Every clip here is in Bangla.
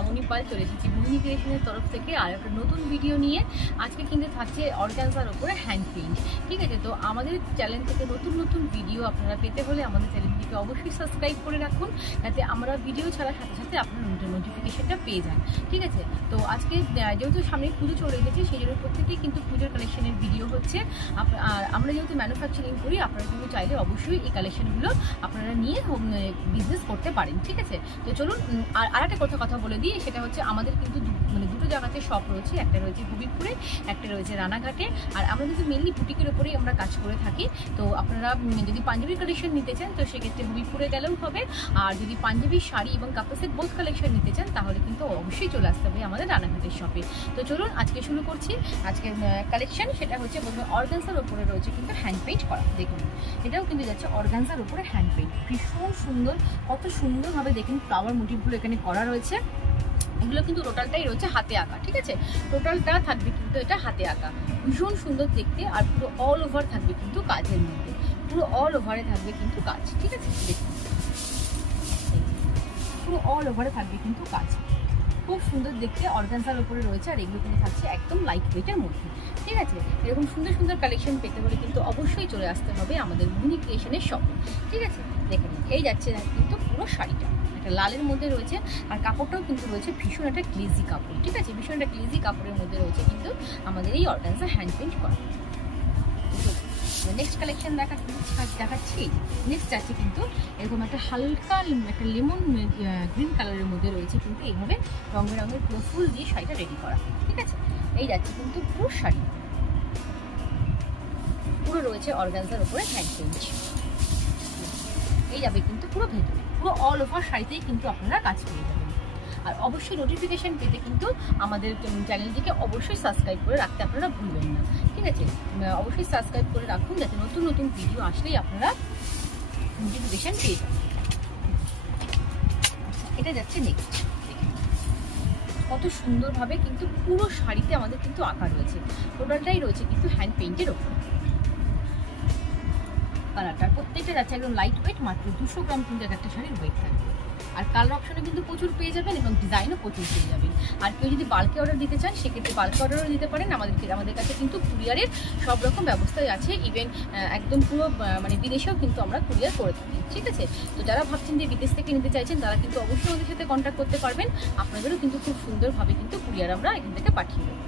মামুনি পাল চলে এসেছি মোহিনী ক্রিয়েশনের তরফ থেকে আর একটা নতুন ভিডিও নিয়ে। আজকে কিন্তু থাকছে অর্গানজার উপরে হ্যান্ড পেইন্ট, ঠিক আছে। তো আমাদের চ্যানেল থেকে নতুন নতুন ভিডিও আপনারা পেতে হলে আমাদের চ্যানেলটিকে অবশ্যই সাবস্ক্রাইব করে রাখুন, যাতে আমরা ভিডিও ছাড়ার সাথে সাথে আপনার নোটিফিকেশনটা পেয়ে যান, ঠিক আছে। তো আজকে যেহেতু সামনে পুজো চলে গেছে, সেই জন্য প্রত্যেকেই কিন্তু পুজোর কালেকশনের ভিডিও হচ্ছে। আর আমরা যেহেতু ম্যানুফ্যাকচারিং করি, আপনারা কিন্তু চাইলে অবশ্যই এই কালেকশনগুলো আপনারা নিয়ে বিজনেস করতে পারেন, ঠিক আছে। তো চলুন আর একটা কথা বলে দিই, সেটা হচ্ছে আমাদের কিন্তু দুটো জায়গাতে শপ রয়েছে, একটা রয়েছে হবিবপুরে, একটা রয়েছে রানাঘাটে। আর আমরা কিন্তু মেনলি বুটিকের উপরেই আমরা কাজ করে থাকি। তো আপনারা যদি পাঞ্জাবি কালেকশন নিতে চান তো সেক্ষেত্রে হবিবপুরে গেলেও হবে, আর যদি পাঞ্জাবি শাড়ি এবং কাপড়ের বোথ কালেকশন নিতে চান তাহলে কিন্তু অবশ্যই চলে আসতে হবে আমাদের রানাঘাটের শপে। তো চলুন আজকে শুরু করছি আজকের কালেকশন। সেটা হচ্ছে প্রথমে অর্গানজার উপরে রয়েছে কিন্তু হ্যান্ড পেইন্ট করা, দেখুন এটাও কিন্তু যাচ্ছে অর্গানজার উপরে হ্যান্ড পেইন্ট, ভীষণ সুন্দর, কত সুন্দরভাবে দেখুন ফ্লাওয়ার মোটিভগুলো এখানে করা রয়েছে। এগুলো কিন্তু টোটালটাই রয়েছে হাতে আঁকা, ঠিক আছে। টোটালটা থাকবে কিন্তু এটা হাতে আঁকা, ভীষণ সুন্দর দেখতে। আর পুরো অল ওভার থাকবে কিন্তু কাজের মধ্যে, পুরো অল ওভারে থাকবে কিন্তু কাজ, ঠিক আছে। দেখুন পুরো অল ওভারে থাকবে কিন্তু কাজ, খুব সুন্দর দেখতে অর্গানজার উপরে রয়েছে। আর এগুলো কিন্তু থাকছে একদম লাইট ওয়েটের মধ্যে, ঠিক আছে। এরকম সুন্দর সুন্দর কালেকশন পেতে হলে কিন্তু অবশ্যই চলে আসতে হবে আমাদের মোহিনী ক্রিয়েশনের শপে, ঠিক আছে। দেখে নিন এই যাচ্ছে কিন্তু পুরো শাড়িটা একটা লালের মধ্যে রয়েছে, আর কাপড়টাও কিন্তু রয়েছে ভীষণ একটা গ্লেজি কাপড়, ঠিক আছে। ভীষণ একটা গ্লেজি কাপড়ের মধ্যে রয়েছে কিন্তু আমাদের এই অর্গানজা হ্যান্ড পেইন্ট করা। নেক্সট কালেকশন দেখাচ্ছি। নেক্সট যাচ্ছে কিন্তু এরকম একটা হালকা একটা লেমন গ্রিন কালারের মধ্যে রয়েছে কিন্তু এইভাবে রং বেরঙের পুরো ফুল দিয়ে শাড়িটা রেডি করা, ঠিক আছে। এই যাচ্ছে কিন্তু পুরো শাড়ি, পুরো রয়েছে অর্গানজার উপরে হ্যান্ড পেইন্ট। এই যাবে কিন্তু পুরো ভেতরে, পুরো অল ওভার শাড়িতেই কিন্তু আপনারা কাজ পেয়ে যাবেন। আর অবশ্যই নোটিফিকেশন পেতে কিন্তু আমাদের চ্যানেলটিকে অবশ্যই সাবস্ক্রাইব করে রাখতে আপনারা ভুলবেন না, ঠিক আছে। অবশ্যই সাবস্ক্রাইব করে রাখুন, যাতে নতুন নতুন ভিডিও আসলেই আপনারা নোটিফিকেশন পেয়ে যান। এটা যাচ্ছে নেক্সট, কত সুন্দরভাবে কিন্তু পুরো শাড়িতে আমাদের কিন্তু আঁকা রয়েছে, টোটালটাই রয়েছে কিন্তু হ্যান্ড পেইন্টের ওপর। কালারটা প্রত্যেকটা যাচ্ছে একদম লাইট ওয়েট, মাত্র 200 গ্রাম কিন্তু একটা শাড়ির ওয়েট থাকবে। আর কালার অপশনে কিন্তু প্রচুর পেয়ে যাবেন এবং ডিজাইনও প্রচুর পেয়ে যাবেন। আর কেউ যদি বাল্কে অর্ডার দিতে চান সেক্ষেত্রে বাল্কে অর্ডারও দিতে পারেন। আমাদের কাছে কিন্তু কুরিয়ারের সব রকম ব্যবস্থাই আছে, ইভেন একদম পুরো বিদেশেও কিন্তু আমরা কুরিয়ার করে থাকি, ঠিক আছে। তো যারা ভাবছেন যে বিদেশ থেকে নিতে চাইছেন তারা কিন্তু অবশ্যই আমাদের সাথে কন্ট্যাক্ট করতে পারবেন, আপনাদেরও কিন্তু খুব সুন্দরভাবে কিন্তু কুরিয়ার আমরা এখান থেকে পাঠিয়ে দেবো।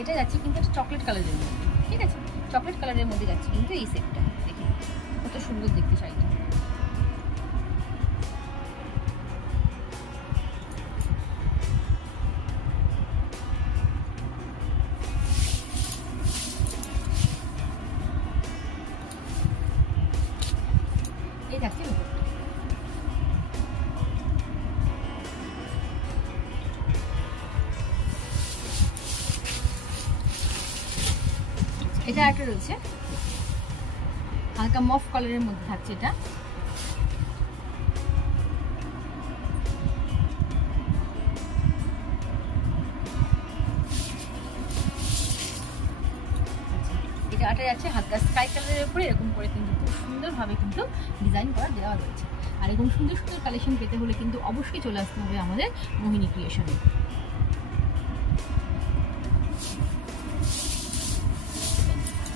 এটা যাচ্ছে কিন্তু একটা চকলেট কালারের মধ্যে, ঠিক আছে। চকলেট কালারের মধ্যে যাচ্ছে কিন্তু এই সেটটা, দেখুন কত সুন্দর দেখতে শাড়িটা। এই যাচ্ছে এটা একটা রয়েছে হালকা মফ কালারের মধ্যে থাকছে এটা। এটা যাচ্ছে হালকা স্কাই কালারের উপরে এরকম করে কিন্তু খুব সুন্দরভাবে কিন্তু ডিজাইন করা দেওয়া রয়েছে। আর এরকম সুন্দর সুন্দর কালেকশন পেতে হলে কিন্তু অবশ্যই চলে আসতে হবে আমাদের মোহিনী ক্রিয়েশনে।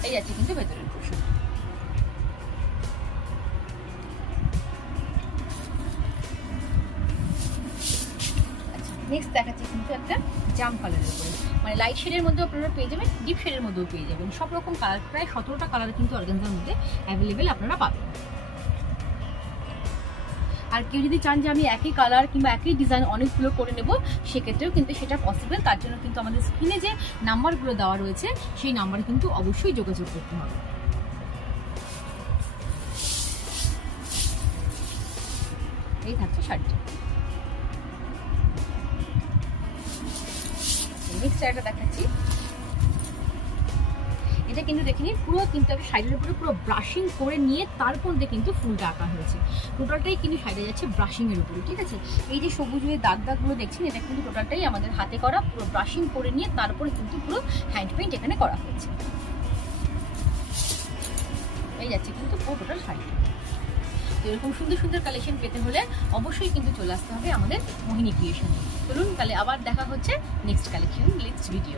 এই যাচ্ছে কিন্তু ভেতরের পোর্শন। নেক্সট দেখাচ্ছি কিন্তু একটা জাম কালারের উপরে, লাইট শেডের মধ্যেও আপনারা পেয়ে যাবেন, ডিপ শেডের মধ্যেও পেয়ে যাবেন। সব রকম কালার, প্রায় 17টা কালার কিন্তু অর্গানজার মধ্যে অ্যাভেলেবেল আপনারা পাবেন। আর কেউ যদি চান যে আমি একই কালার কিংবা একই ডিজাইন অনেকগুলো করে নেব, সেক্ষেত্রেও কিন্তু সেটা পসিবল। তার জন্য কিন্তু আমাদের স্ক্রিনে যে নাম্বারগুলো দেওয়া রয়েছে সেই নাম্বারে কিন্তু অবশ্যই যোগাযোগ করতে হবে। এই থাকছে শাড়িটা। নেক্সট শাড়িটা দেখাচ্ছি। এটা কিন্তু দেখে নিন পুরো কিন্তু একটা শাড়ির উপরে পুরো ব্রাশিং করে নিয়ে তারপর দিয়ে কিন্তু ফুলটা আঁকা হয়েছে। টোটালটাই কিন্তু শাড়ি যাচ্ছে ব্রাশিং এর উপরে, ঠিক আছে। এই যে সবুজ হয়ে দাগগুলো দেখছেন, এটা কিন্তু টোটালটাই আমাদের হাতে করা, পুরো ব্রাশিং করে নিয়ে তারপরে কিন্তু পুরো হ্যান্ড পেইন্ট এখানে করা হয়েছে। এই যাচ্ছে কিন্তু পুরো টোটাল শাড়িটা। তো এরকম সুন্দর সুন্দর কালেকশন পেতে হলে অবশ্যই কিন্তু চলে আসতে হবে আমাদের মোহিনী ক্রিয়েশনে। চলুন তাহলে আবার দেখা হচ্ছে নেক্সট কালেকশন, নেক্সট ভিডিও।